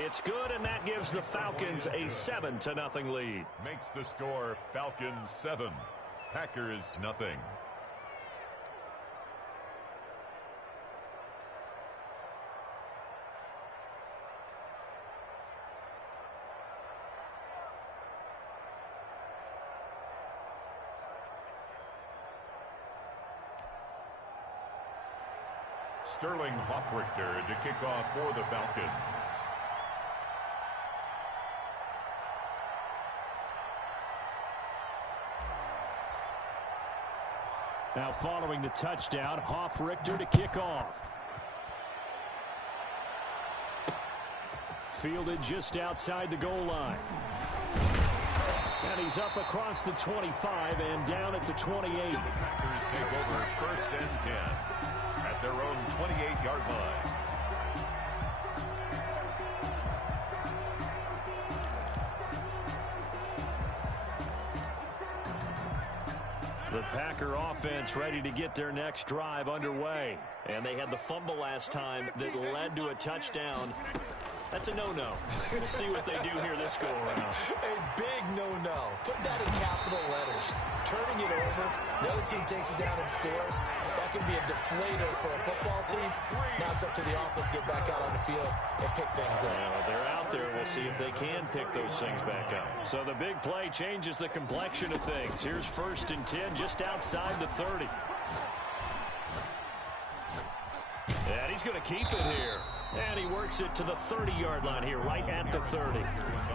It's good, and that gives the Falcons a 7-0 lead. Makes the score Falcons 7, Packers nothing. Sterling Hoffrichter to kick off for the Falcons. Now following the touchdown, Hoffrichter to kick off. Fielded just outside the goal line. And he's up across the 25 and down at the 28. The Packers take over 1st and 10 at their own 28-yard line. The Packer offense ready to get their next drive underway. And they had the fumble last time that led to a touchdown. That's a no-no. We'll see what they do here this go-around. A big no-no. Put that in capital letters. Turning it over, the other team takes it down and scores. That can be a deflator for a football team. Now it's up to the offense to get back out on the field and pick things up. Yeah, they're out there. We'll see if they can pick those things back up. So the big play changes the complexion of things. Here's 1st and 10 just outside the 30. And he's going to keep it here. And he works it to the 30-yard line here, right at the 30.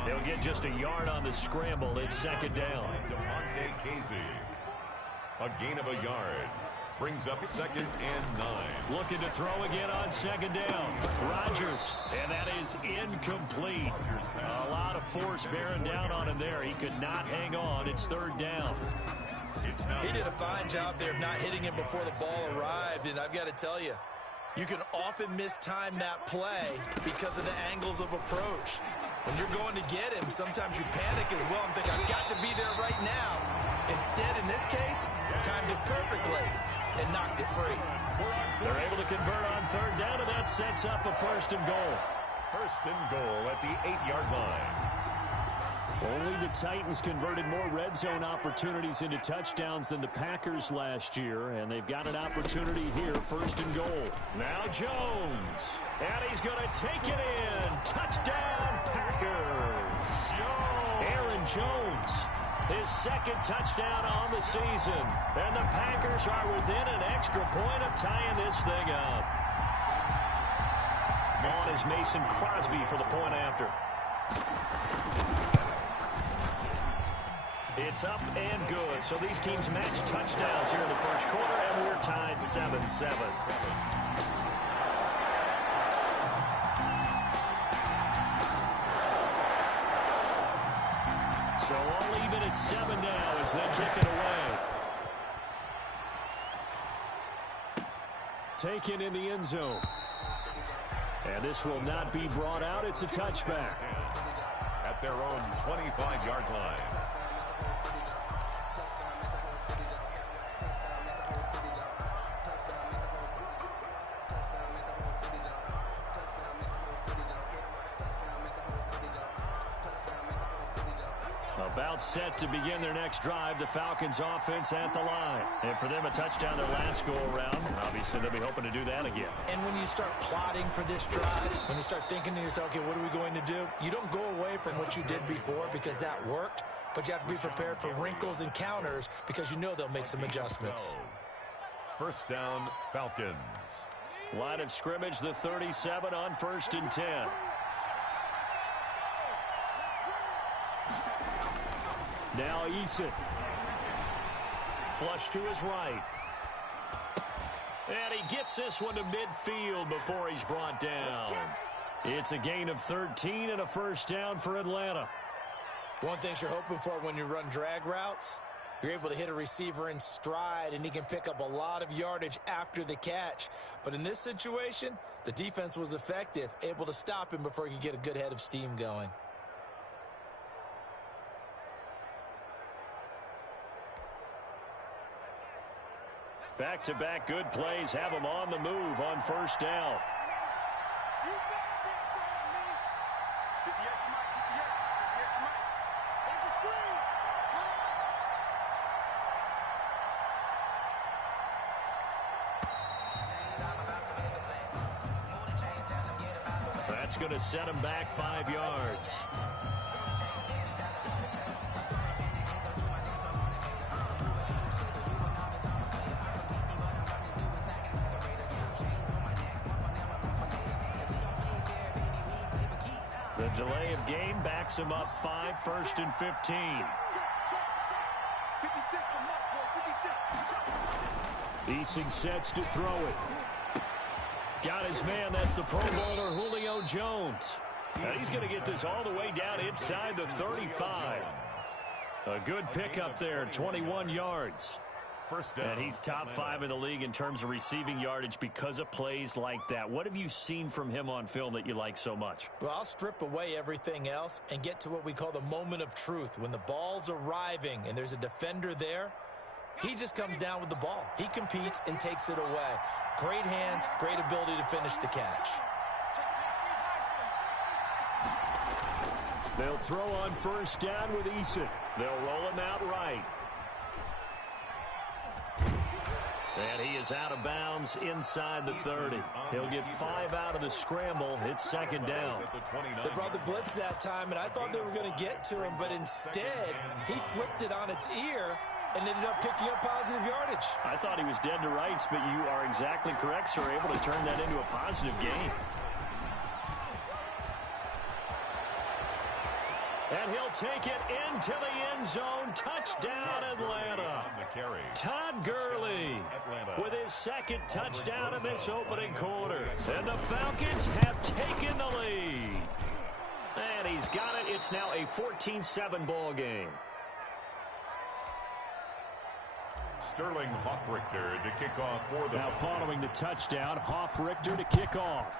He'll get just a yard on the scramble. It's 2nd down. DeMonte Casey. A gain of a yard. Brings up 2nd and 9. Looking to throw again on 2nd down. Rodgers. And that is incomplete. A lot of force bearing down on him there. He could not hang on. It's 3rd down. He did a fine job there of not hitting him before the ball arrived. And I've got to tell you, you can often mistime that play because of the angles of approach. When you're going to get him, sometimes you panic as well and think, I've got to be there right now. Instead, in this case, timed it perfectly and knocked it free. They're able to convert on 3rd down, and that sets up a 1st and goal. 1st and goal at the 8-yard line. Only the Titans converted more red zone opportunities into touchdowns than the Packers last year, and they've got an opportunity here, 1st and goal. Now Jones, and he's going to take it in. Touchdown, Packers. Aaron Jones, his 2nd touchdown on the season, and the Packers are within an extra point of tying this thing up. On is Mason Crosby for the point after. It's up and good. So these teams match touchdowns here in the 1st quarter, and we're tied 7-7. So all even at 7 now as they kick it away. Taken in the end zone. And this will not be brought out. It's a touchback. At their own 25-yard line. About set to begin their next drive, the Falcons offense at the line. And for them, a touchdown their last go-around. Obviously, they'll be hoping to do that again. And when you start plotting for this drive, when you start thinking to yourself, okay, what are we going to do? You don't go away from what you did before because that worked, but you have to be prepared for wrinkles and counters because you know they'll make some adjustments. 1st down, Falcons. Line of scrimmage, the 37 on 1st and 10. Now Eason. Flush to his right. And he gets this one to midfield before he's brought down. It's a gain of 13 and a 1st down for Atlanta. One thing you're hoping for when you run drag routes, you're able to hit a receiver in stride, and he can pick up a lot of yardage after the catch. But in this situation, the defense was effective, able to stop him before he could get a good head of steam going. Back-to-back good plays have him on the move on 1st down. That's going to set him back 5 yards. The delay of game backs him up 5, 1st and 15. Easing sets to throw it. Got his man. That's the Pro Bowler Julio Jones. Now he's going to get this all the way down inside the 35. A good pickup there, 21 yards. First down. And he's top 5 in the league in terms of receiving yardage because of plays like that. What have you seen from him on film that you like so much? Well, I'll strip away everything else and get to what we call the moment of truth. When the ball's arriving and there's a defender there, he just comes down with the ball. He competes and takes it away. Great hands, great ability to finish the catch. They'll throw on first down with Eason. They'll roll him out right. And he is out of bounds inside the 30. He'll get 5 out of the scramble. It's second down. They brought the blitz that time, and I thought they were going to get to him, but instead, he flipped it on its ear and ended up picking up positive yardage. I thought he was dead to rights, but you are exactly correct, sir. Able to turn that into a positive gain. And he'll take it into the end zone. Touchdown, Atlanta. Todd Gurley with his second touchdown in this opening quarter. And the Falcons have taken the lead. And he's got it. It's now a 14-7 ball game. Sterling Hoffrichter to kick off for the... Now following the touchdown, Hoffrichter to kick off.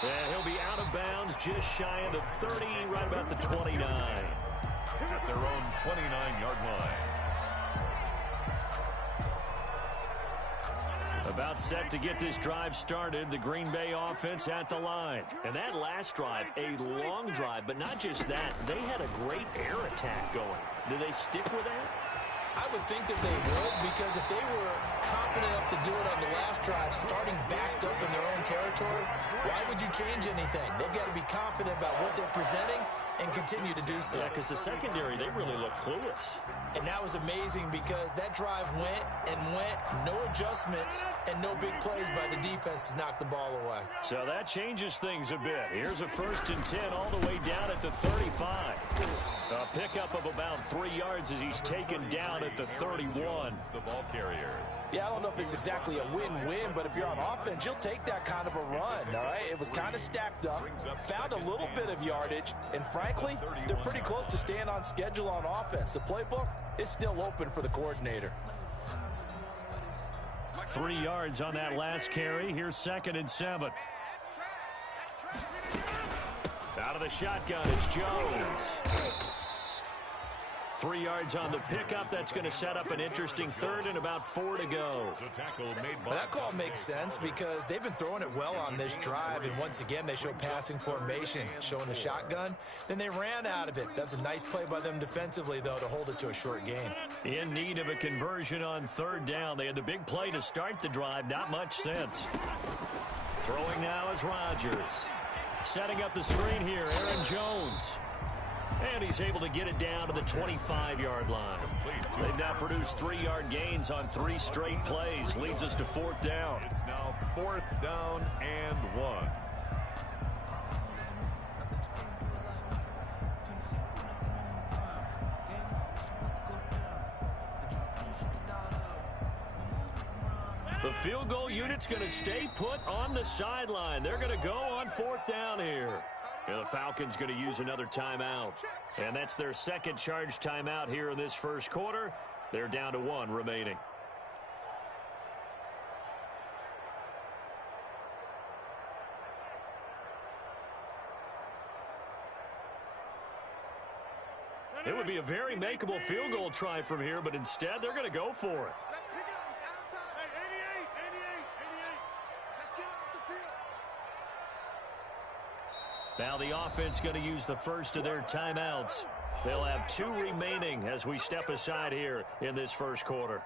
And he'll be out of bounds just shy of the 30, right about the 29. At their own 29-yard line. About set to get this drive started, the Green Bay offense at the line. And that last drive, a long drive, but not just that, they had a great air attack going. Do they stick with that? I would think that they would, because if they were confident enough to do it on the last drive, starting backed up in their own territory, why would you change anything? They've got to be confident about what they're presenting and continue to do so. Yeah, because the secondary, they really look clueless. And that was amazing because that drive went and went, no adjustments, and no big plays by the defense to knock the ball away. So that changes things a bit. Here's a 1st and 10 all the way down at the 35. A pickup of about 3 yards as he's taken down at the 31. The ball carrier. Yeah, I don't know if it's exactly a win-win, but if you're on offense, you'll take that kind of a run, all right? It was kind of stacked up, found a little bit of yardage, and frankly, they're pretty close to staying on schedule on offense. The playbook is still open for the coordinator. 3 yards on that last carry. Here's 2nd and 7. Out of the shotgun, it's Jones. 3 yards on the pickup. That's going to set up an interesting 3rd and about 4 to go. Well, that call makes sense because they've been throwing it well on this drive, and once again they show passing formation, showing the shotgun. Then they ran out of it. That's a nice play by them defensively, though, to hold it to a short game. In need of a conversion on 3rd down. They had the big play to start the drive. Not much sense. Throwing now is Rodgers. Setting up the screen here, Aaron Jones. And he's able to get it down to the 25-yard line. They've now produced 3-yard gains on 3 straight plays. Leads us to 4th down. It's now 4th down and 1. The field goal unit's going to stay put on the sideline. They're going to go on 4th down here. And the Falcons going to use another timeout. And that's their second charge timeout here in this first quarter. They're down to 1 remaining. It would be a very makeable field goal try from here, but instead they're going to go for it. Now the offense going to use the first of their timeouts. They'll have 2 remaining as we step aside here in this first quarter.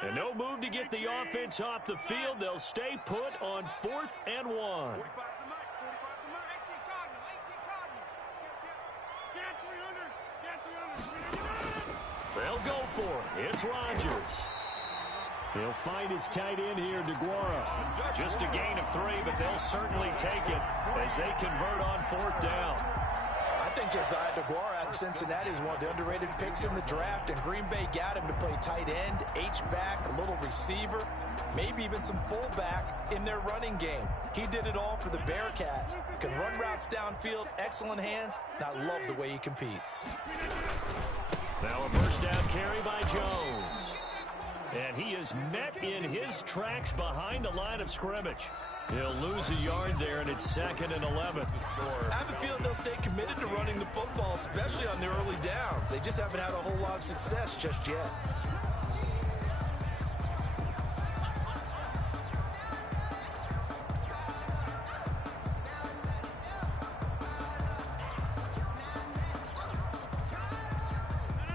And no move to get the offense off the field. They'll stay put on 4th and 1. They'll go for it. It's Rodgers. He'll find his tight end here, DeGuara. Just a gain of 3, but they'll certainly take it as they convert on 4th down. I think Josiah DeGuara out of Cincinnati is one of the underrated picks in the draft, and Green Bay got him to play tight end, H-back, a little receiver, maybe even some fullback in their running game. He did it all for the Bearcats. Can run routes downfield, excellent hands, and I love the way he competes. Now a first down carry by Jones. And he is met in his tracks behind the line of scrimmage. He'll lose a yard there, and it's 2nd and 11. I have a feeling they'll stay committed to running the football, especially on their early downs. They just haven't had a whole lot of success just yet.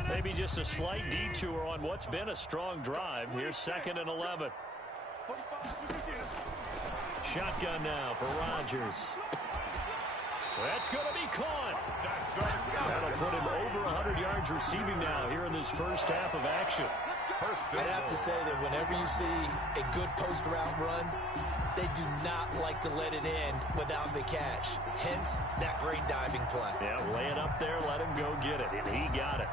Maybe just a slight detour on what's been a strong drive. Here's 2nd and 11. Shotgun now for Rodgers. That's going to be caught. That'll put him over 100 yards receiving now here in this first half of action. I'd have to say that whenever you see a good post route run, they do not like to let it in without the catch. Hence, that great diving play. Yeah, lay it up there, let him go get it, and he got it.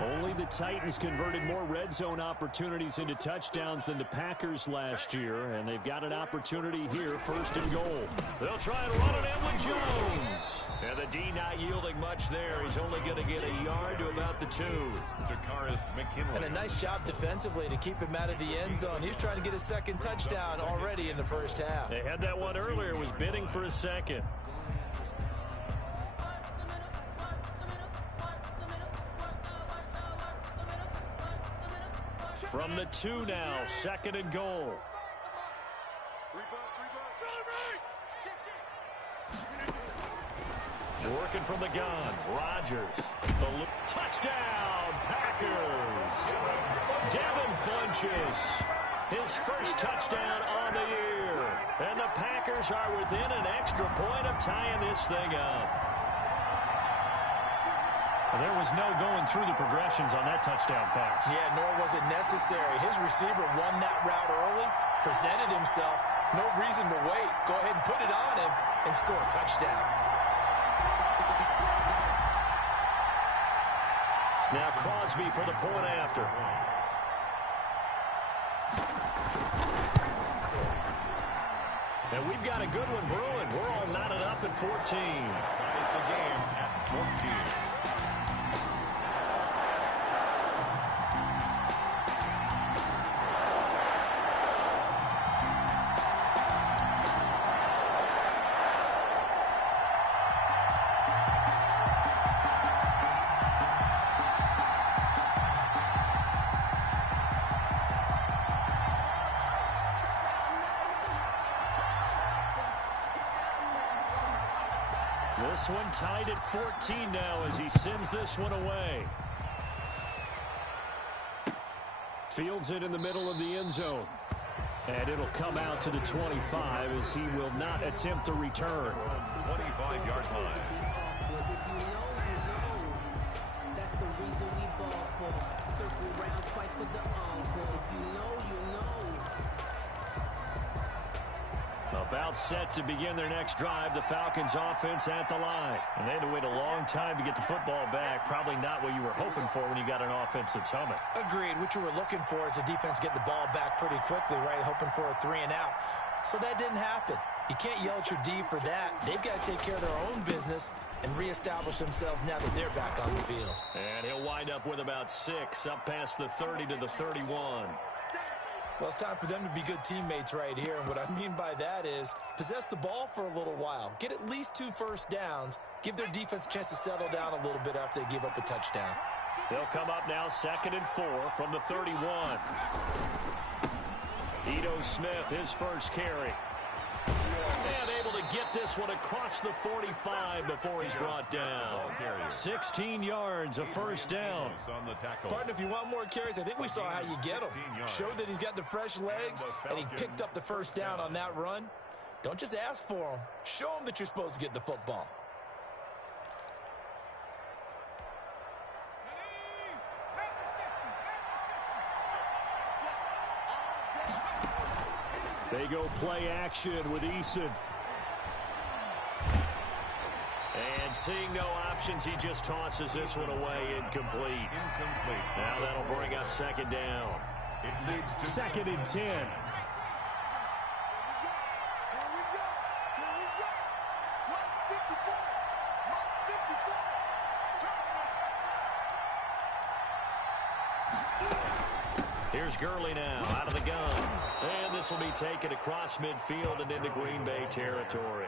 Only the Titans converted more red zone opportunities into touchdowns than the Packers last year, and they've got an opportunity here, 1st and goal. They'll try and run it in with Jones. And the D not yielding much there. He's only going to get a yard to about the 2. And a nice job defensively to keep him out of the end zone. He's trying to get a 2nd touchdown already in the first half. They had that one earlier, was bidding for a 2nd. From the 2 now, 2nd and goal. Working from the gun, Rodgers. Touchdown, Packers. Devin Funchess, his first touchdown on the year. And the Packers are within an extra point of tying this thing up. Well, there was no going through the progressions on that touchdown pass. Yeah, nor was it necessary. His receiver won that route early, presented himself. No reason to wait. Go ahead and put it on him and score a touchdown. Now Crosby for the point after. And we've got a good one brewing. We're all knotted up at 14. Ties the game at 14. This one tied at 14 now as he sends this one away. Fields it in the middle of the end zone. And it'll come out to the 25 as he will not attempt to return. 25-yard line. If you know, that's the reason we ball for. Circle round twice for the encore. If you know, you know. About set to begin their next drive, the Falcons offense at the line. And they had to wait a long time to get the football back. Probably not what you were hoping for when you got an offense that's humming. Agreed. What you were looking for is the defense get the ball back pretty quickly, right? Hoping for a 3 and out. So that didn't happen. You can't yell at your D for that. They've got to take care of their own business and reestablish themselves now that they're back on the field. And he'll wind up with about 6, up past the 30 to the 31. Well, it's time for them to be good teammates right here. And what I mean by that is possess the ball for a little while. Get at least 2 first downs. Give their defense a chance to settle down a little bit after they give up a touchdown. They'll come up now 2nd and 4 from the 31. Ito Smith, his first carry. And able to get this one across the 45 before he's brought down. 16 yards, a first down. Partner, if you want more carries, I think we saw how you get them. Showed that he's got the fresh legs, and he picked up the first down on that run. Don't just ask for them. Show them that you're supposed to get the football. They go play action with Eason. And seeing no options, he just tosses this one away, incomplete. Now that'll bring up 2nd down. It leads to 2nd and 10. Here's Gurley now, out of the gun. And this will be taken across midfield and into Green Bay territory.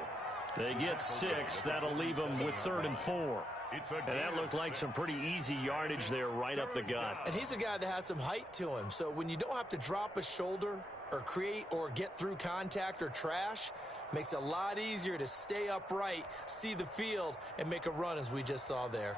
They get 6. That'll leave them with 3rd and 4. And that looked like some pretty easy yardage there right up the gut. And he's a guy that has some height to him. So when you don't have to drop a shoulder or create or get through contact or trash, makes it a lot easier to stay upright, see the field, and make a run as we just saw there.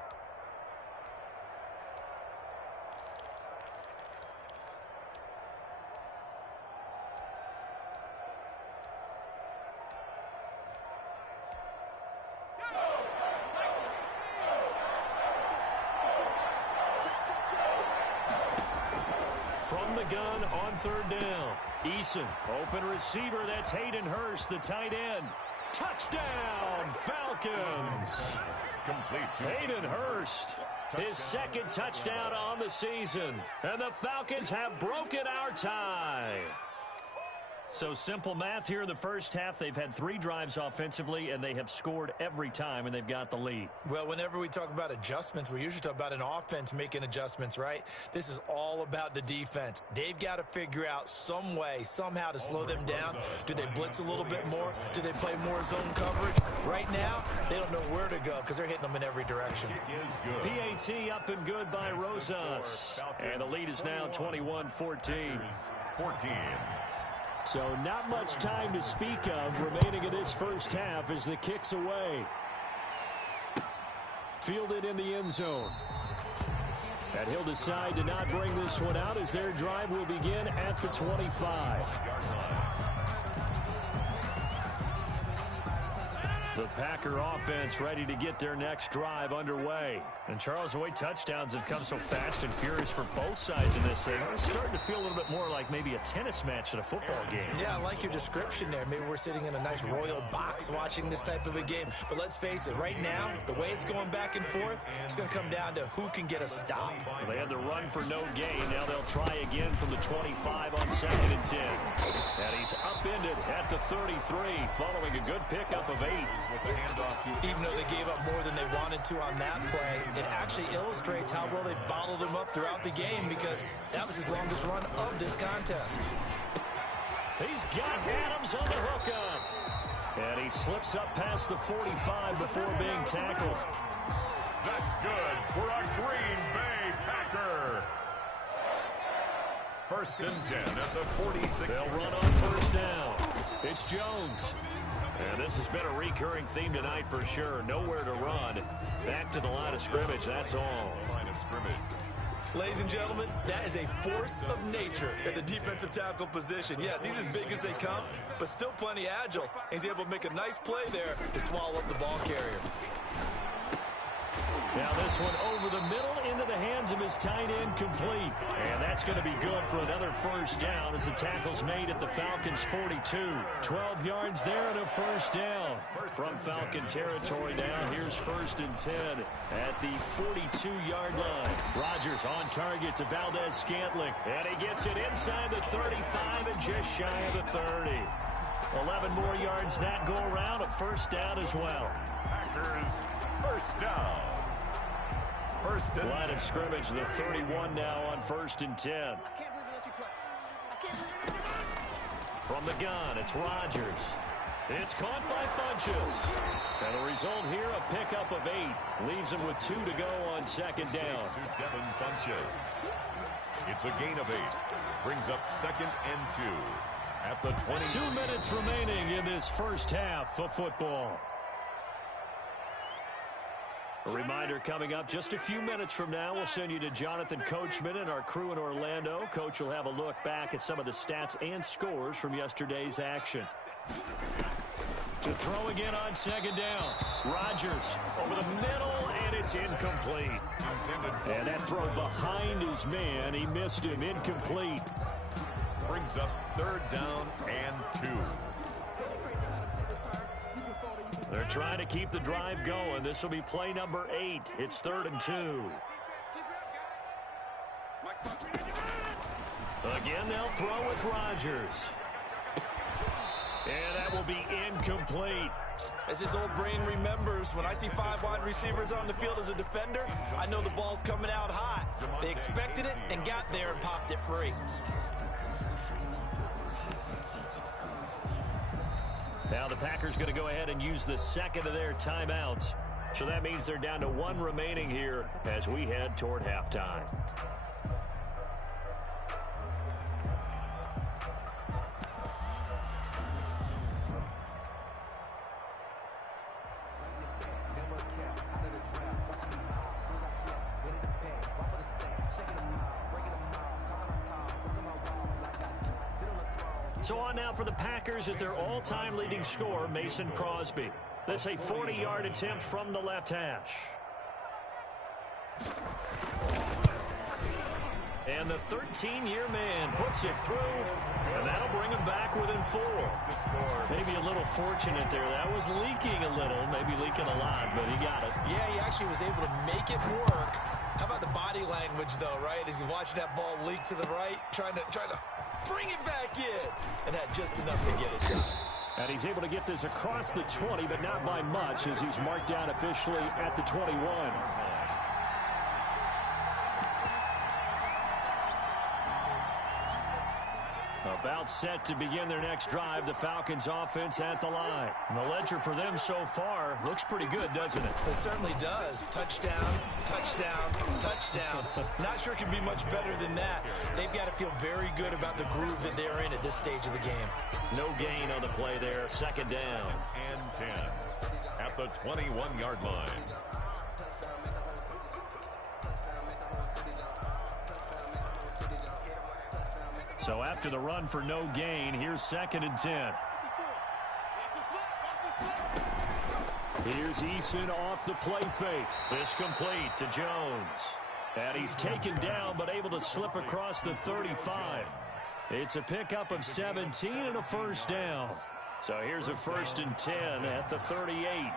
From the gun on 3rd down. Eason, open receiver. That's Hayden Hurst, the tight end. Touchdown, Falcons. Hayden Hurst, his 2nd touchdown on the season. And the Falcons have broken our tie. So simple math here in the first half. They've had 3 drives offensively, and they have scored every time, and they've got the lead. Well, whenever we talk about adjustments, we usually talk about an offense making adjustments, right? This is all about the defense. They've got to figure out some way, somehow to slow them down. Do they blitz a little bit more? Do they play more zone coverage? Right now, they don't know where to go because they're hitting them in every direction. PAT up and good by Rosas. And the lead is now 21-14. So not much time to speak of remaining in this first half as the kick's away. Fielded in the end zone. And he'll decide to not bring this one out as their drive will begin at the 25. The Packer offense ready to get their next drive underway. And Charles, the way touchdowns have come so fast and furious for both sides in this thing, it's starting to feel a little bit more like maybe a tennis match than a football game. Yeah, I like your description there. Maybe we're sitting in a nice royal box watching this type of a game. But let's face it, right now, the way it's going back and forth, it's going to come down to who can get a stop. Well, they had the run for no gain. Now they'll try again from the 25 on 2nd and 10. And he's upended at the 33 following a good pickup of 8. Even though they gave up more than they wanted to on that play, it actually illustrates how well they bottled him up throughout the game because that was his longest run of this contest. He's got Adams on the hookup. And he slips up past the 45 before being tackled. That's good for a Green Bay Packer. 1st and 10 at the 46. They'll run on 1st down. It's Jones. And this has been a recurring theme tonight for sure. Nowhere to run. Back to the line of scrimmage, that's all. Line of scrimmage. Ladies and gentlemen, that is a force of nature at the defensive tackle position. Yes, he's as big as they come, but still plenty agile. He's able to make a nice play there to swallow up the ball carrier. Now this one over the middle into the hands of his tight end, complete. And that's going to be good for another 1st down as the tackle's made at the Falcons' 42. 12 yards there and a 1st down. From Falcon territory now, here's 1st and 10 at the 42-yard line. Rodgers on target to Valdez-Scantling. And he gets it inside the 35 and just shy of the 30. 11 more yards that go around, a first down as well. Packers first down. First and Line of scrimmage, the 31 now on 1st and 10. I can't believe they let you play. I can't believe it. From the gun, it's Rodgers. It's caught by Funches. And the result here, a pickup of 8. Leaves him with 2 to go on 2nd down. to Devin Funches. It's a gain of 8. Brings up 2nd and 2 at the 20. 2 minutes remaining in this first half of football. A reminder coming up just a few minutes from now. We'll send you to Jonathan Coachman and our crew in Orlando. Coach will have a look back at some of the stats and scores from yesterday's action. To throw again on 2nd down. Rodgers over the middle, and it's incomplete. And that throw behind his man. He missed him. Incomplete. Brings up 3rd down and 2. They're trying to keep the drive going. This will be play number 8. It's 3rd and 2. Again, they'll throw with Rodgers. And that will be incomplete. As his old brain remembers, when I see 5 wide receivers on the field as a defender, I know the ball's coming out hot. They expected it and got there and popped it free. Now the Packers going to go ahead and use the second of their timeouts. So that means they're down to 1 remaining here as we head toward halftime. So on now for the Packers at their all-time leading scorer, Mason Crosby. This a 40-yard attempt from the left hash. And the 13-year man puts it through, and that'll bring him back within 4. Maybe a little fortunate there. That was leaking a little, maybe leaking a lot, but he got it. Yeah, he actually was able to make it work. How about the body language, though, right? As he's watching that ball leak to the right, trying to bring it back in, and had just enough to get it done. And he's able to get this across the 20, but not by much, as he's marked down officially at the 21. About set to begin their next drive, the Falcons offense at the line. And the ledger for them so far looks pretty good, doesn't it? It certainly does. Touchdown, touchdown, touchdown. Not sure it can be much better than that. They've got to feel very good about the groove that they're in at this stage of the game. No gain on the play there. 2nd down. And 10 at the 21-yard line. So after the run for no gain, here's 2nd and 10. Here's Eason off the play fake. This complete to Jones. And he's taken down but able to slip across the 35. It's a pickup of 17 and a first down. So here's a 1st and 10 at the 38.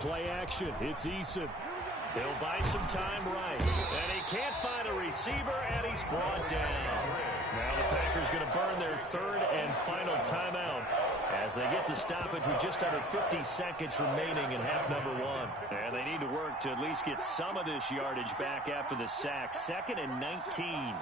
Play action. It's Eason. He'll buy some time right. And he can't find a receiver, and he's brought down. Now the Packers going to burn their 3rd and final timeout as they get the stoppage with just under 50 seconds remaining in half number 1. And they need to work to at least get some of this yardage back after the sack. 2nd and 19.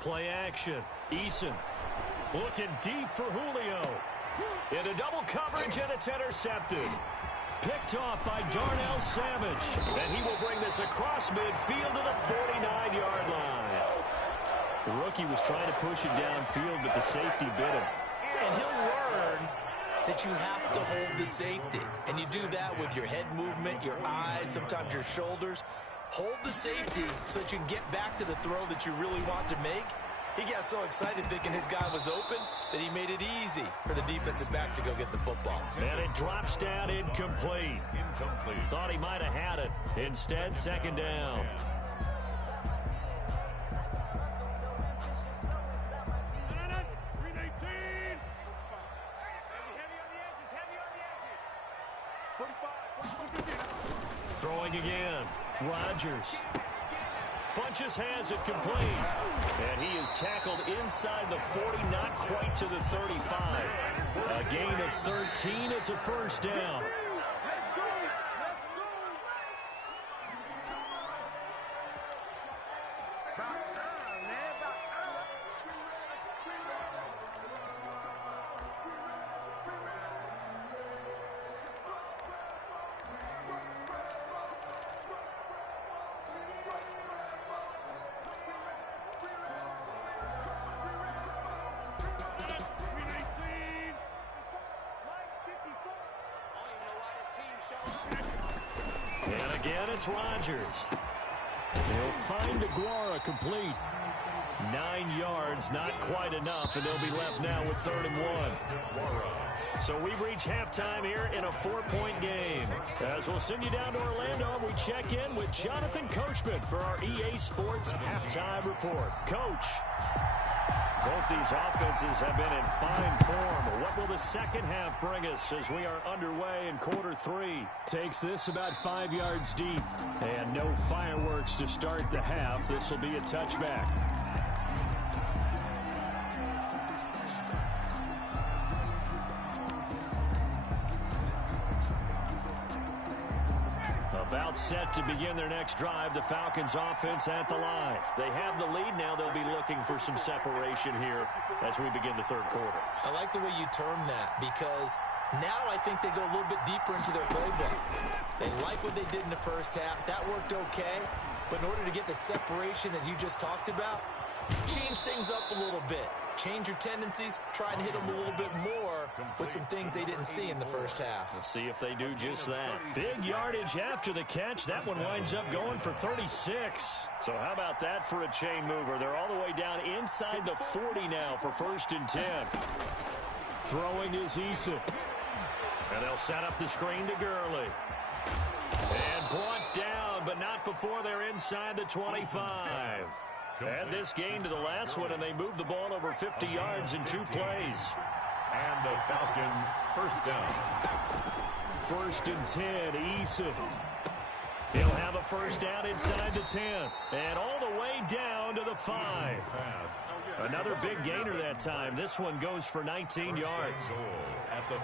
Play action. Eason looking deep for Julio. Into double coverage, and it's intercepted. Picked off by Darnell Savage. And he will bring this across midfield to the 49-yard line. The rookie was trying to push it downfield, but the safety bit him. And he'll learn that you have to hold the safety. And you do that with your head movement, your eyes, sometimes your shoulders. Hold the safety so that you can get back to the throw that you really want to make. He got so excited thinking his guy was open that he made it easy for the defensive back to go get the football. And it drops down incomplete. Thought he might have had it. Instead, second down. Throwing again. Rodgers. Funches has it complete. And he is tackled inside the 40, not quite to the 35. A gain of 13. It's a first down. And again, it's Rodgers. He'll find Aguara complete. 9 yards, not quite enough, and they'll be left now with 3rd and 1. So we've reached halftime here in a 4-point game. As we'll send you down to Orlando, we check in with Jonathan Coachman for our EA Sports Halftime Report. Coach. Both these offenses have been in fine form. What will the second half bring us as we are underway in quarter 3? Takes this about 5 yards deep. And no fireworks to start the half. This will be a touchback. About set to begin their next drive, the Falcons offense at the line. They have the lead now. They'll be looking for some separation here as we begin the 3rd quarter. I like the way you term that because now I think they go a little bit deeper into their playbook. They like what they did in the first half. That worked okay. But in order to get the separation that you just talked about, change things up a little bit. Change your tendencies, try and hit them a little bit more with some things they didn't see in the first half. Let's see if they do just that. Big yardage after the catch. That one winds up going for 36. So how about that for a chain mover? They're all the way down inside the 40 now for 1st and 10. Throwing is Issa. And they'll set up the screen to Gurley. And brought down, but not before they're inside the 25. Add this gain to the last one, and they move the ball over 50 yards in 2 plays. And the Falcon first down. 1st and 10, Issa. He'll have a first down inside the 10. And all the way down to the 5. Another big gainer that time. This one goes for 19 yards.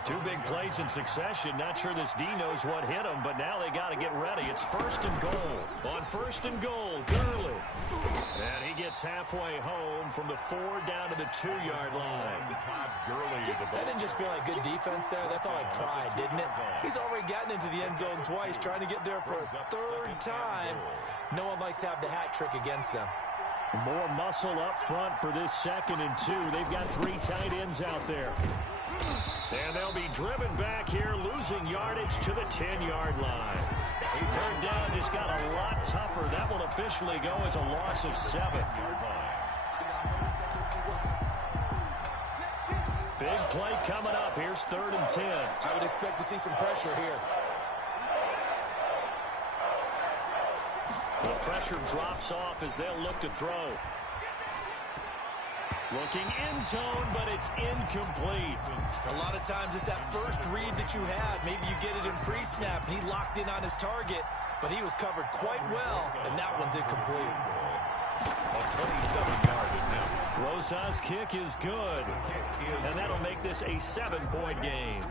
2 big plays in succession. Not sure this D knows what hit him, but now they got to get ready. It's 1st and goal. On 1st and goal, Gurley. And he gets halfway home from the 4 down to the 2-yard line. That didn't just feel like good defense there. That felt like pride, didn't it? He's already gotten into the end zone twice, trying to get there for a 3rd time. No one likes to have the hat trick against them. More muscle up front for this 2nd and 2. They've got 3 tight ends out there. And they'll be driven back here, losing yardage to the 10-yard line. 3rd down just got a lot tougher. That will officially go as a loss of 7. Big play coming up. Here's 3rd and 10. I would expect to see some pressure here. The pressure drops off as they'll look to throw. Looking end zone, but it's incomplete. A lot of times it's that first read that you have. Maybe you get it in pre-snap, and he locked in on his target, but he was covered quite well, and that one's incomplete. A 27-yard attempt. Rosa's kick is good, and that'll make this a 7-point game.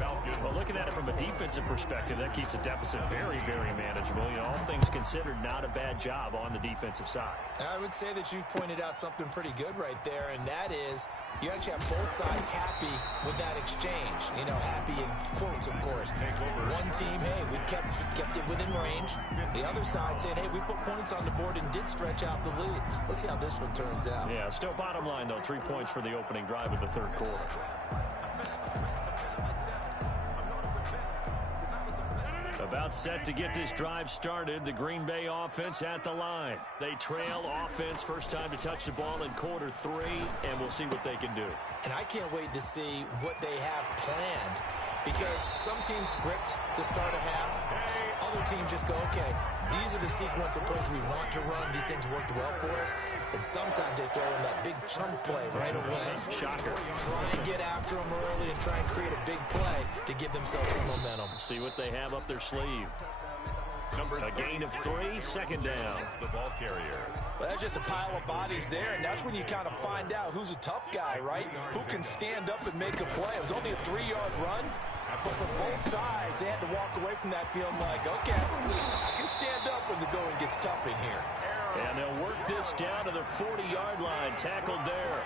Well, looking at it from a defensive perspective, that keeps the deficit very, very manageable. You know, all things considered, not a bad job on the defensive side. I would say that you've pointed out something pretty good right there, and that is you actually have both sides happy with that exchange. You know, happy in quotes, of course. One team, hey, we've kept it within range. The other side saying, hey, we put points on the board and did stretch out the lead. Let's see how this one turns out. Yeah, still bottom line, though, 3 points for the opening drive of the 3rd quarter. About set to get this drive started. The Green Bay offense at the line. They trail offense, first time to touch the ball in quarter 3, and we'll see what they can do. And I can't wait to see what they have planned, because some teams script to start a half. Other teams just go, okay, these are the sequence of plays we want to run. These things worked well for us. And sometimes they throw in that big chunk play right away. Shocker. Try and get after them early and try and create a big play to give themselves some momentum. See what they have up their sleeve. A gain of 3, second down. The ball carrier. Well, that's just a pile of bodies there, and that's when you kind of find out who's a tough guy, right? Who can stand up and make a play. It was only a 3-yard run, but for both sides, they had to walk away from that feeling like, okay, I can stand up when the going gets tough in here. And they'll work this down to the 40-yard line, tackled there.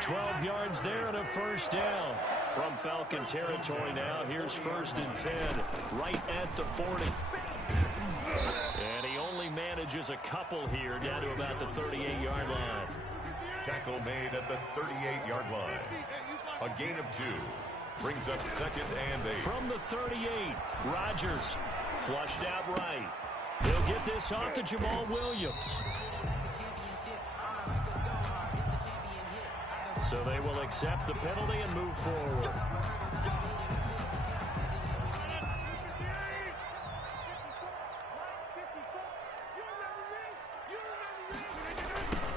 12 yards there and a first down. From Falcon territory now, here's 1st and 10, right at the 40. And he only manages a couple here, down to about the 38-yard line. Tackle made at the 38-yard line. A gain of 2. Brings up 2nd and 8. From the 38, Rodgers flushed out right. He'll get this off to Jamal Williams. So they will accept the penalty and move forward.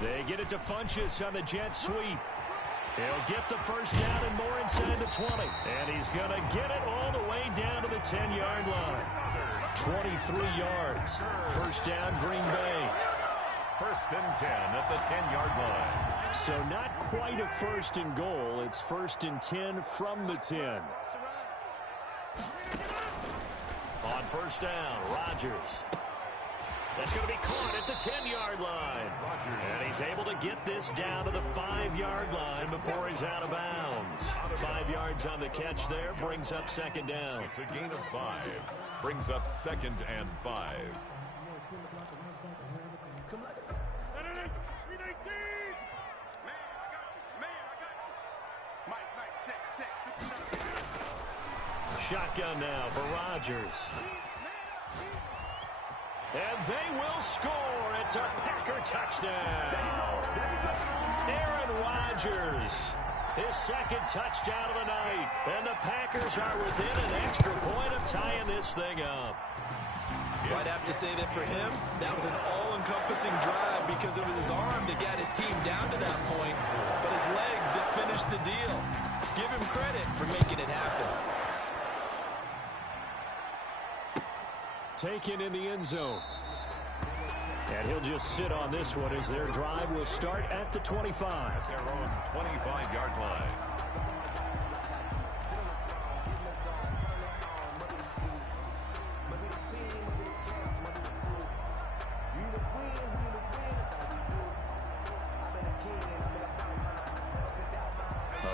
They get it to Funchess on the jet sweep. He'll get the first down and more inside the 20. And he's going to get it all the way down to the 10-yard line. 23 yards. First down, Green Bay. 1st and 10 at the 10-yard line. So not quite a 1st and goal. It's 1st and 10 from the 10. On first down, Rodgers. That's going to be caught at the 10-yard line. And he's able to get this down to the 5-yard line before he's out of bounds. 5 yards on the catch there, brings up 2nd down. It's a gain of 5. Brings up 2nd and 5. Shotgun now for Rodgers. And they will score. It's a Packer touchdown. Aaron Rodgers, his 2nd touchdown of the night. And the Packers are within an extra point of tying this thing up. I'd have to say that for him, that was an all-encompassing drive because it was his arm that got his team down to that point, but his legs that finished the deal. Give him credit for making it happen. Taken in the end zone. And he'll just sit on this one as their drive will start at the 25. Their own 25-yard line.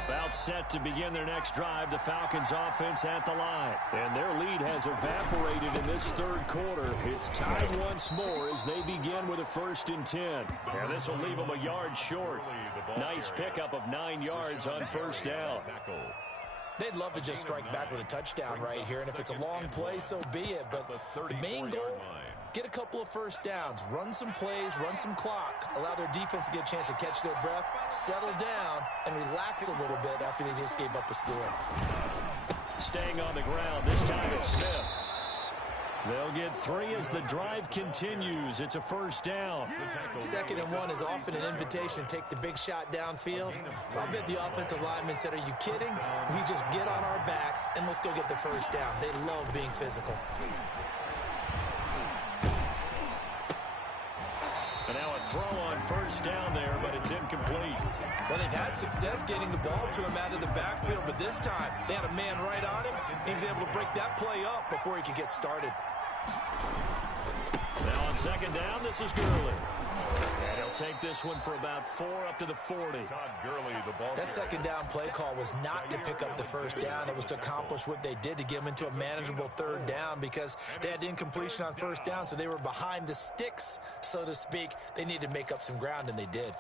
About set to begin their next drive, the Falcons offense at the line. And their lead has evaporated in this 3rd quarter. It's tied once more as they begin with a 1st and 10. And this will leave them a yard short. Nice pickup of 9 yards on first down. They'd love to just strike back with a touchdown right here, and if it's a long play, so be it. But the main goal, get a couple of first downs, run some plays, run some clock, allow their defense to get a chance to catch their breath, settle down, and relax a little bit after they just gave up a score. Staying on the ground, this time it's Smith. They'll get 3 as the drive continues. It's a first down. 2nd and 1 is often an invitation to take the big shot downfield. I'll bet the offensive lineman said, are you kidding? We just get on our backs and let's go get the first down. They love being physical. And now a throw on first down there, but it's incomplete. Well, they've had success getting the ball to him out of the backfield, but this time they had a man right on him. He was able to break that play up before he could get started. Now on 2nd down, this is Gurley. And he'll take this one for about 4 up to the 40. Todd Gurley, the ball That 2nd down play call was not to pick up the first down. It was to accomplish what they did to get them into a manageable 3rd down because they had incompletion on first down, so they were behind the sticks, so to speak. They needed to make up some ground, and they did.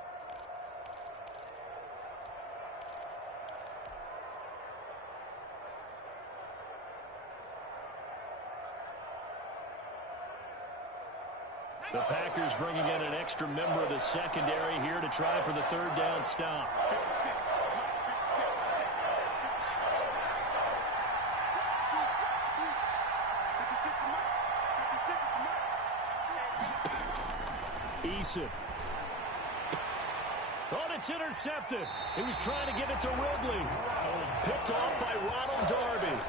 The Packers bringing in an extra member of the secondary here to try for the third down stop. Eason. Oh, and it's intercepted. He was trying to get it to Ridley. Picked off by Ronald Darby.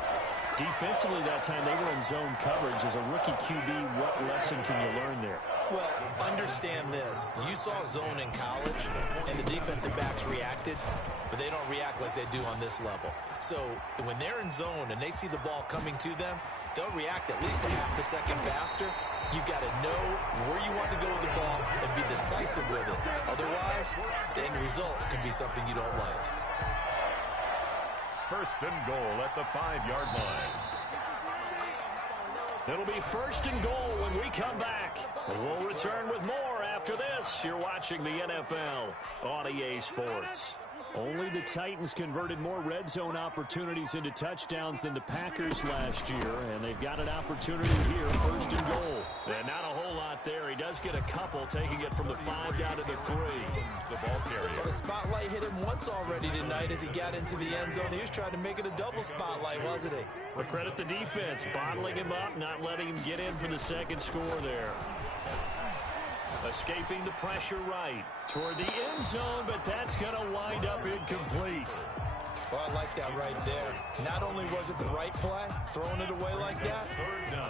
Defensively that time, they were in zone coverage. As a rookie QB, what lesson can you learn there? Well, understand this. You saw zone in college, and the defensive backs reacted, but they don't react like they do on this level. So when they're in zone and they see the ball coming to them, they'll react at least a half a second faster. You've got to know where you want to go with the ball and be decisive with it. Otherwise, the end result could be something you don't like. First and goal at the 5-yard line. It'll be first and goal when we come back. We'll return with more after this. You're watching the NFL on EA Sports. Only the Titans converted more red zone opportunities into touchdowns than the Packers last year, and they've got an opportunity here, first and goal. And not a whole lot there. He does get a couple, taking it from the 5 down to the 3. The ball carrier. Well, the spotlight hit him once already tonight as he got into the end zone. He was trying to make it a double spotlight, wasn't he? Well, credit the defense, bottling him up, not letting him get in for the second score there. Escaping the pressure right toward the end zone, but that's going to wind up incomplete. Well, I like that right there. Not only was it the right play, throwing it away like that,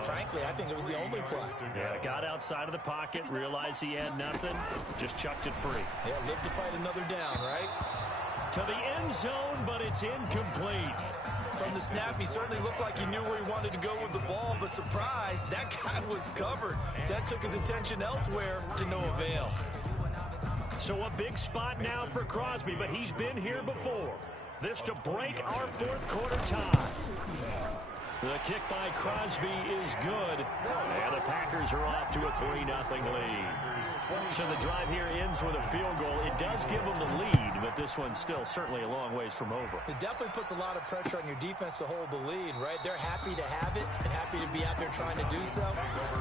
frankly, I think it was the only play. Yeah, got outside of the pocket, realized he had nothing, just chucked it free. Yeah, live to fight another down, right? To the end zone, but it's incomplete. From the snap, he certainly looked like he knew where he wanted to go with the ball, but surprise, that guy was covered. So that took his attention elsewhere to no avail. So a big spot now for Crosby, but he's been here before. This to break our fourth quarter tie. The kick by Crosby is good, and the Packers are off to a 3-0 lead. So the drive here ends with a field goal. It does give them the lead, but this one's still certainly a long ways from over. It definitely puts a lot of pressure on your defense to hold the lead, right? They're happy to have it and happy to be out there trying to do so.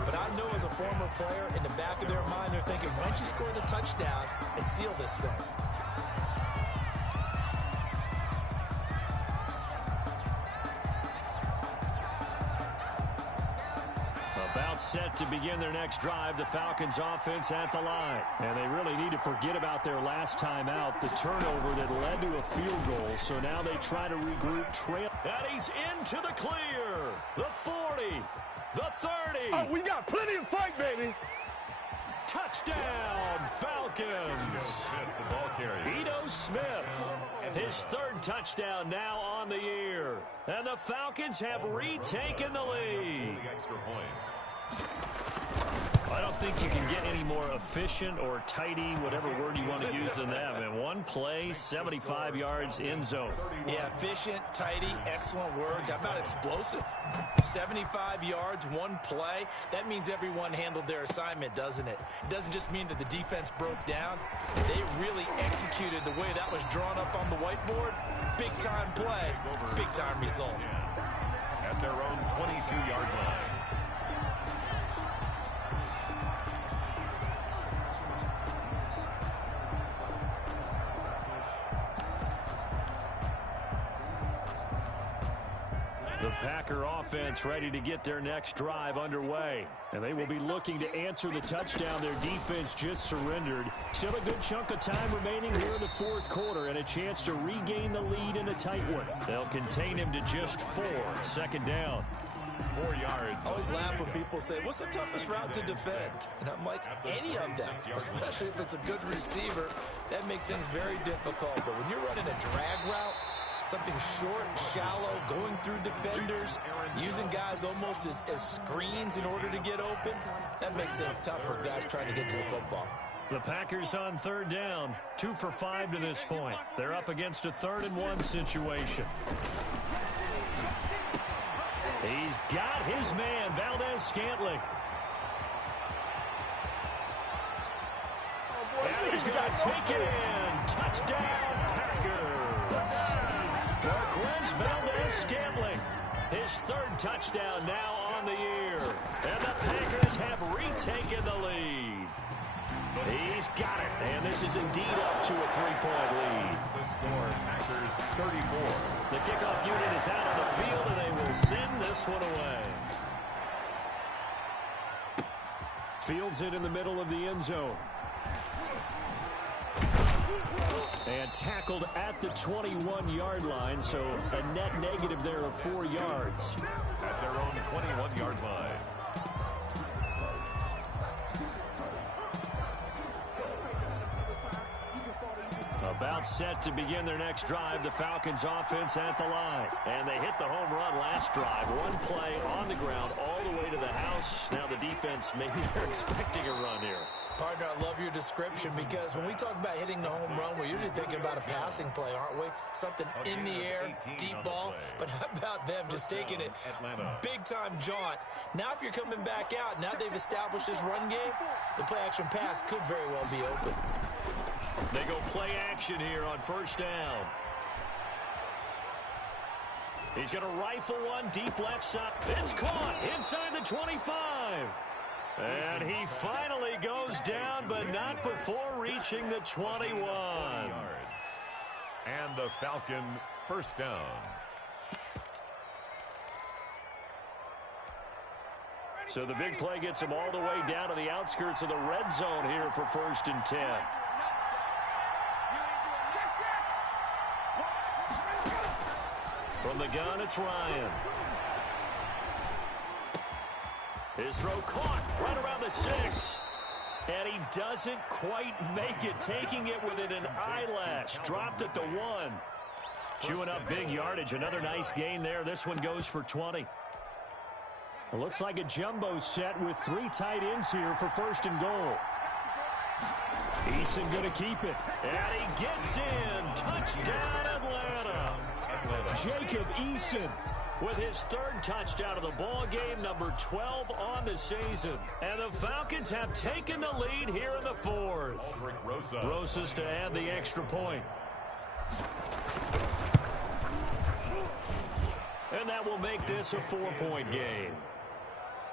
But I know as a former player, in the back of their mind, they're thinking, why don't you score the touchdown and seal this thing? About set to begin their next drive, the Falcons offense at the line. And they really need to forget about their last time out, the turnover that led to a field goal. So now they try to regroup, trail. And he's into the clear. The 40, the 30. Oh, we got plenty of fight, baby. Touchdown, Falcons. The ball carrier. Ito Smith, his third touchdown now on the year. And the Falcons have retaken the lead. Extra point. I don't think you can get any more efficient or tidy, whatever word you want to use in that. In one play, 75 yards in zone. Yeah, efficient, tidy, excellent words. How about explosive? 75 yards, one play. That means everyone handled their assignment, doesn't it? It doesn't just mean that the defense broke down. They really executed the way that was drawn up on the whiteboard. Big-time play, big-time result. At their own 22-yard line. The Packer offense ready to get their next drive underway. And they will be looking to answer the touchdown their defense just surrendered. Still a good chunk of time remaining here in the fourth quarter and a chance to regain the lead in a tight one. They'll contain him to just 4. Second down. 4 yards. I always laugh when people say, what's the toughest route to defend? And I'm like, any of them, especially if it's a good receiver. That makes things very difficult. But when you're running a drag route, something short, shallow, going through defenders, using guys almost as screens in order to get open, that makes things tough for guys trying to get to the football. The Packers on third down, 2 for 5 to this point. They're up against a 3rd-and-1 situation. He's got his man, Valdez-Scantling. And he's going to take it in. Touchdown, Packers. Marquez Valdez-Scantling, his 3rd touchdown now on the year. here. And the Packers have retaken the lead. He's got it. And this is indeed up to a 3-point lead. The score, Packers 34. The kickoff unit is out on the field, and they will send this one away. Fields it in the middle of the end zone. And tackled at the 21-yard line, so a net negative there of 4 yards. At their own 21-yard line. About set to begin their next drive, the Falcons offense at the line. And they hit the home run last drive. One play on the ground all the way to the house. Now the defense, maybe they're expecting a run here. Partner, I love your description because when we talk about hitting the home run, we're usually thinking about a passing play, aren't we? Something in the air, deep ball. But how about them just taking it big-time jaunt? Now if you're coming back out, now they've established this run game, the play-action pass could very well be open. They go play action here on first down. He's going to rifle one deep left side. It's caught inside the 25. And he finally goes down, but not before reaching the 21. And the Falcon first down. So the big play gets him all the way down to the outskirts of the red zone here for 1st and 10. From the gun, it's Ryan. His throw caught right around the 6. And he doesn't quite make it, taking it within an eyelash. Dropped at the 1. Chewing up big yardage. Another nice gain there. This one goes for 20. It looks like a jumbo set with 3 tight ends here for 1st and goal. Eason going to keep it. And he gets in. Touchdown, Atlanta. Jacob Eason with his 3rd touchdown of the ball game, number 12 on the season. And the Falcons have taken the lead here in the 4th. Rosas to add the extra point. And that will make this a 4-point game.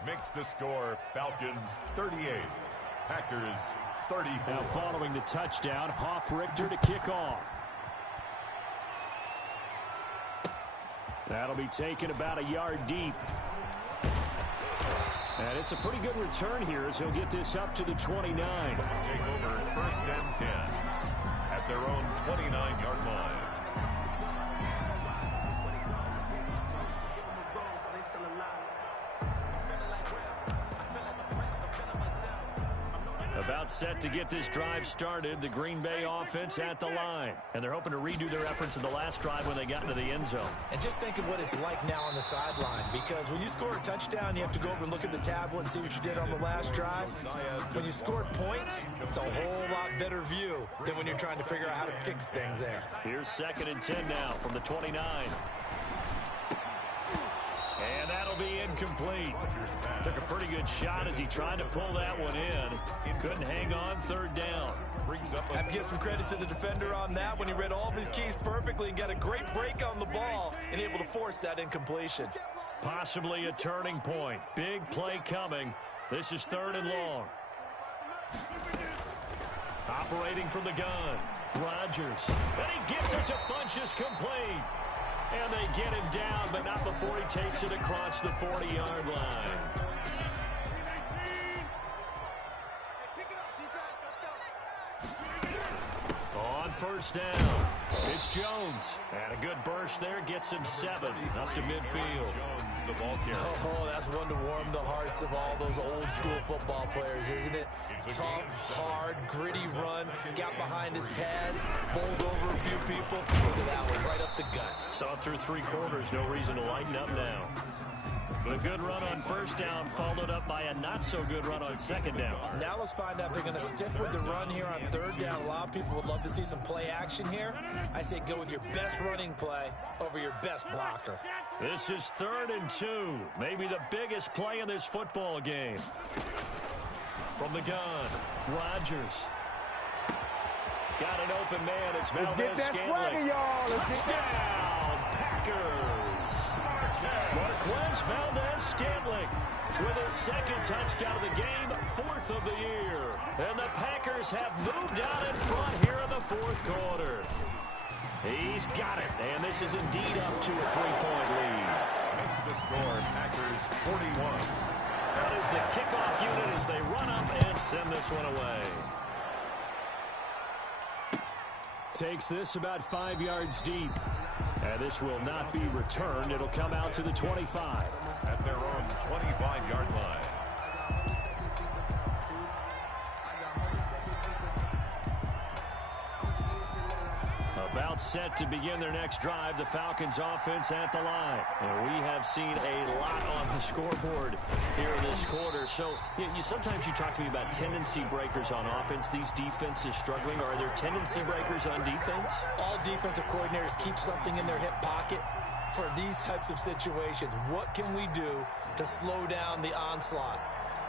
Makes the score Falcons 38, Packers 34. Now following the touchdown, Hoff-Richter to kick off. That'll be taken about a yard deep. And it's a pretty good return here as he'll get this up to the 29. Take over 1st and 10 at their own 29-yard line. About set to get this drive started, the Green Bay offense at the line. And they're hoping to redo their efforts in the last drive when they got into the end zone. And just think of what it's like now on the sideline, because when you score a touchdown, you have to go over and look at the tablet and see what you did on the last drive. When you scored points, it's a whole lot better view than when you're trying to figure out how to fix things there. Here's 2nd and 10 now from the 29. And that'll be incomplete. Took a pretty good shot as he tried to pull that one in. Couldn't hang on 3rd down. Have to give some credit to the defender on that when he read all of his keys perfectly and got a great break on the ball and able to force that incompletion. Possibly a turning point. Big play coming. This is 3rd and long. Operating from the gun. Rodgers. And he gets it to Funchess complete. And they get him down, but not before he takes it across the 40-yard line. On 1st down, it's Jones. And a good burst there gets him 7 up to midfield. Jones, the ball carrier. Oh, that's one to warm the hearts of all those old-school football players, isn't it? Tough, hard, gritty run, got behind his pads, bowled over a few people. Look at that one, right up the gut. Saw it through 3 quarters, no reason to lighten up now. The good run on 1st down followed up by a not-so-good run on 2nd down. Now let's find out if they're going to stick with the run here on 3rd down. A lot of people would love to see some play action here. I say go with your best running play over your best blocker. This is 3rd and 2. Maybe the biggest play in this football game. From the gun, Rodgers. Got an open man. It's Valdez Let's get that swagger, y'all. Touchdown, Packers. Marquez Valdez-Scantling with his second touchdown of the game, 4th of the year. And the Packers have moved out in front here in the 4th quarter. He's got it, and this is indeed up to a 3-point lead. Makes the score, Packers 41. That is the kickoff unit as they run up and send this one away. Takes this about 5 yards deep. And this will not be returned. It'll come out to the 25. At their own 25-yard line. About set to begin their next drive, the Falcons offense at the line. And we have seen a lot on the scoreboard here in this quarter. So sometimes you talk to me about tendency breakers on offense. These defenses struggling. Are there tendency breakers on defense? All defensive coordinators keep something in their hip pocket for these types of situations. What can we do to slow down the onslaught?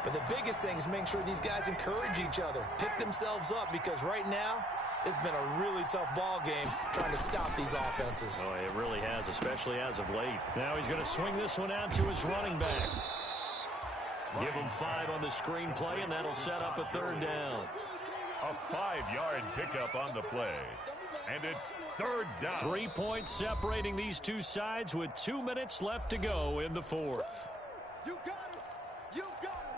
But the biggest thing is making sure these guys encourage each other, pick themselves up, because right now, it's been a really tough ball game trying to stop these offenses. Oh, it really has, especially as of late. Now he's going to swing this one out to his running back. Give him 5 on the screen play, and that'll set up a 3rd down. A 5-yard pickup on the play. And it's 3rd down. 3 points separating these two sides with 2 minutes left to go in the 4th. You got it. You got it.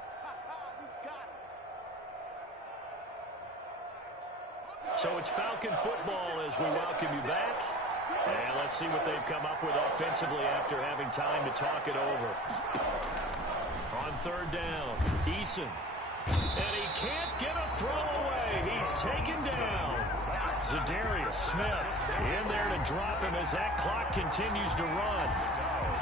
You got it. So it's Falcon football as we welcome you back. And let's see what they've come up with offensively after having time to talk it over. On 3rd down, Eason. And he can't get a throw away. He's taken down. Zadarius Smith in there to drop him as that clock continues to run.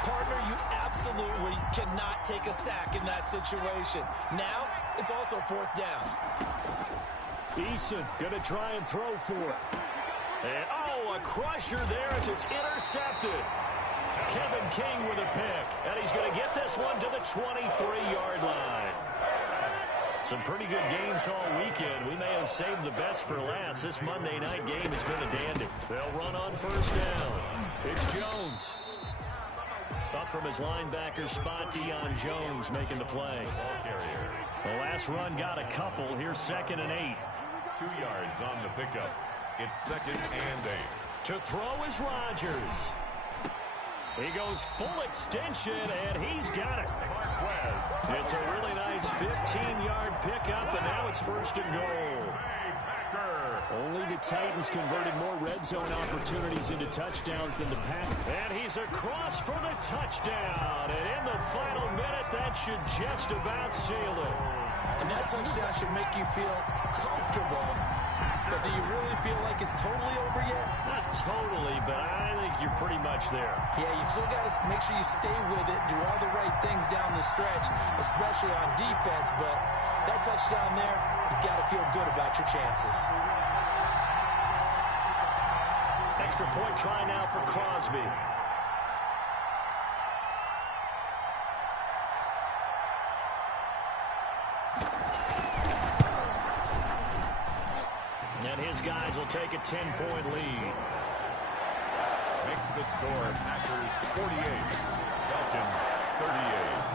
Partner, you absolutely cannot take a sack in that situation. Now, it's also 4th down. Eason going to try and throw for it. And, a crusher there as it's intercepted. Kevin King with a pick. And he's going to get this one to the 23-yard line. Some pretty good games all weekend. We may have saved the best for last. This Monday night game has been a dandy. They'll run on 1st down. It's Jones. Up from his linebacker spot, Deion Jones making the play. The last run got a couple. Here's 2nd and 8. 2 yards on the pickup. It's 2nd and 8. To throw is Rodgers. He goes full extension, and he's got it. Marquez. It's a really nice 15-yard pickup, and now it's 1st and goal. Only the Titans converted more red zone opportunities into touchdowns than the Packers. And he's across for the touchdown. And in the final minute, that should just about seal it. And that touchdown should make you feel comfortable. But do you really feel like it's totally over yet? Not totally, but I think you're pretty much there. Yeah, you still got to make sure you stay with it, do all the right things down the stretch, especially on defense. But that touchdown there, you've got to feel good about your chances. Extra point try now for Crosby. And his guys will take a 10-point lead. Makes the score Packers 48, Falcons 38.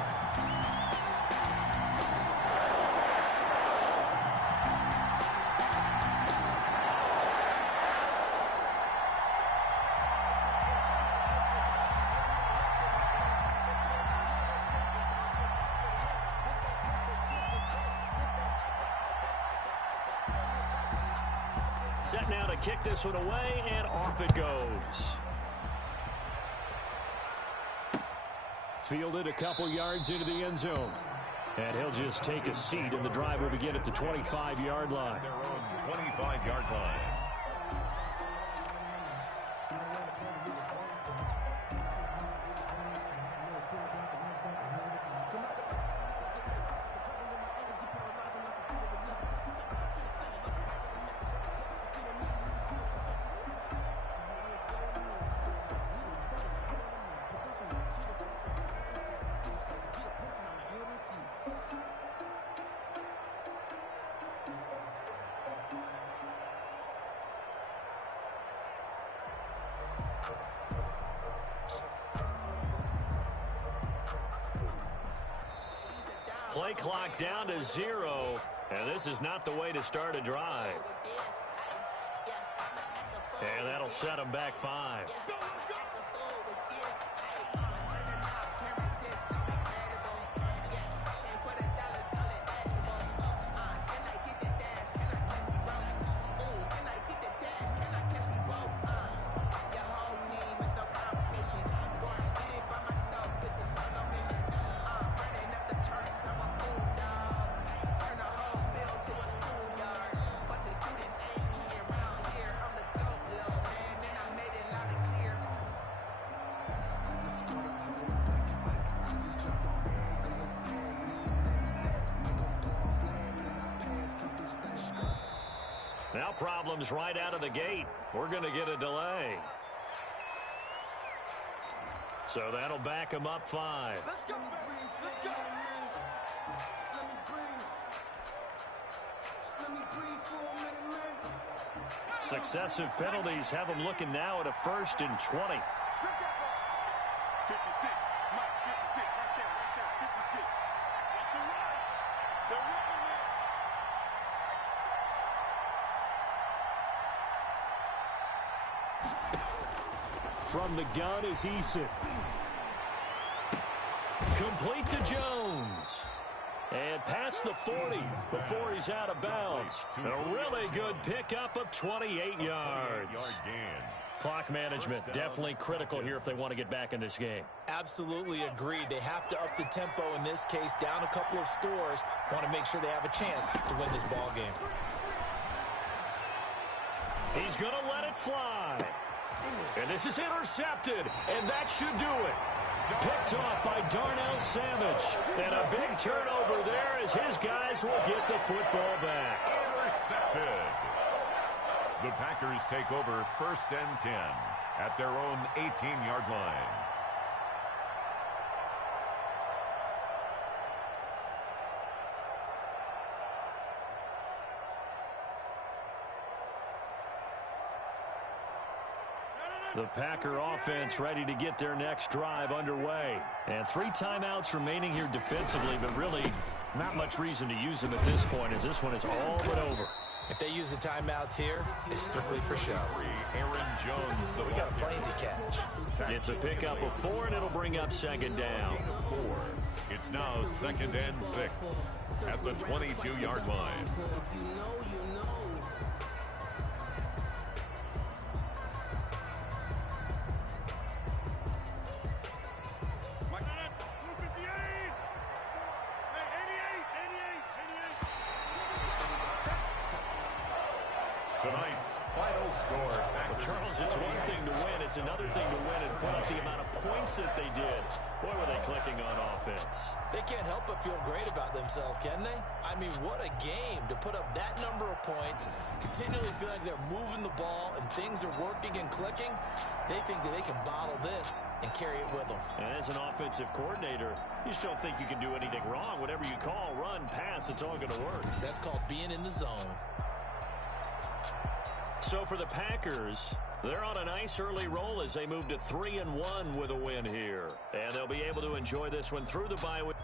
Set now to kick this one away, and off it goes. Fielded a couple yards into the end zone. And he'll just take a seat, and the drive will begin at the 25-yard line. Their own 25-yard line. Play clock down to 0, and this is not the way to start a drive. And that'll set them back 5. Now problems right out of the gate. We're going to get a delay. So that'll back him up 5. Let's go, baby. Let's go. Let me breathe for a minute, man. Successive penalties have him looking now at a 1st and 20. Strip that ball. 56. Mike, 56. Right there. 56. That's the run. They're running it. From the gun is Eason. Complete to Jones. And past the 40 before he's out of bounds. A really good pickup of 28 yards. Clock management definitely critical here if they want to get back in this game. Absolutely agreed. They have to up the tempo in this case, down a couple of scores. Want to make sure they have a chance to win this ball game. He's going to let it fly. And this is intercepted, and that should do it. Picked off by Darnell Savage. And a big turnover there as his guys will get the football back. Intercepted. The Packers take over 1st and 10 at their own 18-yard line. The Packer offense ready to get their next drive underway. And 3 timeouts remaining here defensively, but really not much reason to use them at this point as this one is all but over. If they use the timeouts here, it's strictly for show. Aaron Jones, We got a plane to catch. It's a pickup of 4, and it'll bring up 2nd down. It's now 2nd and 6 at the 22-yard line. If you know, you know. Mike, 258. Hey, 88. Tonight's final score. Well, Charles, it's one thing to win. It's another thing to win and put up the amount of points that they did. Boy, were they clicking on offense. They can't help but feel great about themselves, can they? I mean, what a game to put up that number of points, continually feel like they're moving the ball and things are working and clicking. They think that they can bottle this and carry it with them. And as an offensive coordinator, you just don't think you can do anything wrong. Whatever you call, run, pass, it's all going to work. That's called being in the zone. So for the Packers, they're on a nice early roll as they move to 3-1 with a win here. And they'll be able to enjoy this one through the bye week.